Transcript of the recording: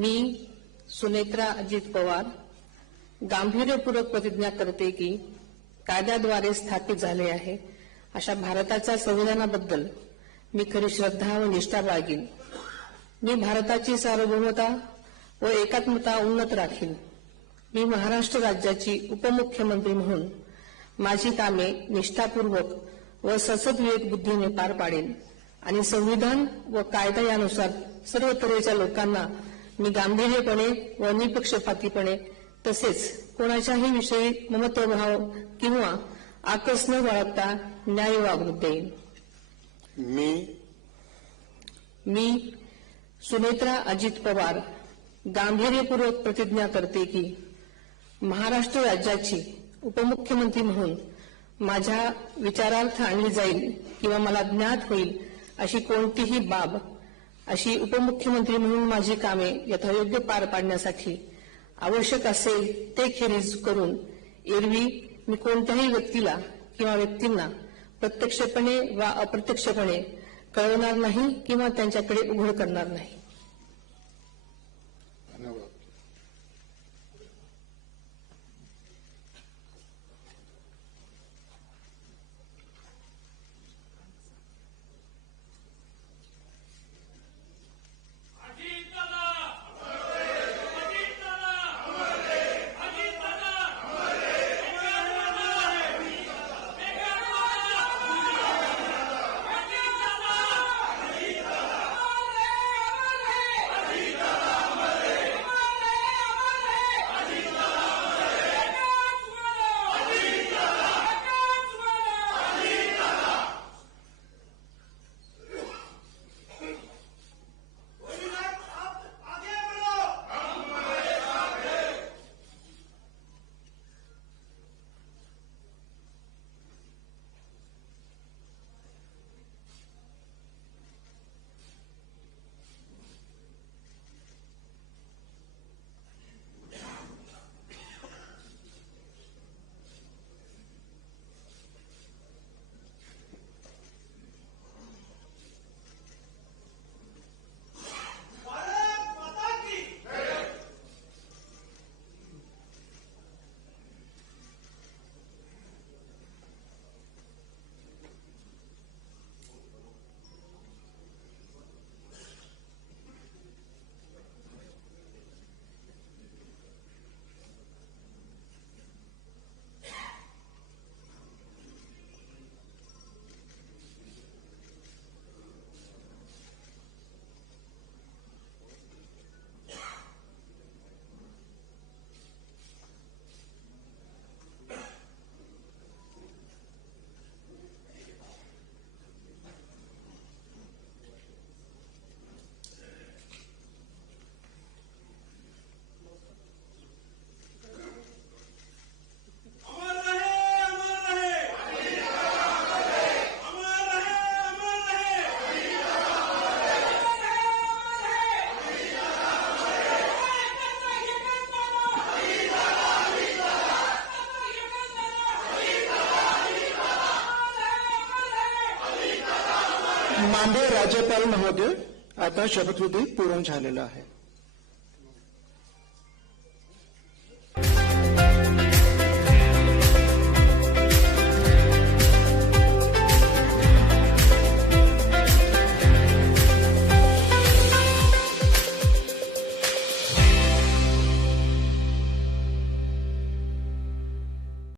मी सुनेत्रा अजित पवार गांभीर्यपूर्वक प्रतिज्ञा करते की कायद्याद्वारे स्थापित झाले आहे अशा भारताच्या संविधानाबद्दल मी खरी श्रद्धा व निष्ठा बाळगीन. मी भारताची सार्वभौमता व एकात्मता उन्नत राखीन. मी महाराष्ट्र राज्याची उपमुख्यमंत्री म्हणून माझी कामे निष्ठापूर्वक व सद्विवेक बुद्धीने पार पाडेन आणि संविधान व कायदा यानुसार सर्व तऱ्हेच्या लोकांना मी गांभीर्यपणे व निपक्षपातीपणे तसेच कोणाच्याही विषयी ममत्वभाव किंवा आकस न बाळगता न्याय वागणूक देईन. मी सुनेत्रा अजित पवार गांभीर्यपूर्वक प्रतिज्ञा करते की महाराष्ट्र राज्याची उपमुख्यमंत्री म्हणून माझ्या विचारार्थ आणली जाईल किंवा मला ज्ञात होईल अशी कोणतीही बाब अशी उपमुख्यमंत्री म्हणून माझी कामे यथायोग्य पार पाडण्यासाठी आवश्यक असेल ते खेरीज करून एरवी मी कोणत्याही व्यक्तीला किंवा व्यक्तींना प्रत्यक्षपणे वा अप्रत्यक्षपणे कळवणार नाही किंवा त्यांच्याकडे उघड करणार नाही. माननीय राज्यपाल महोदय, आता शपथविधी पूर्ण झालेला आहे.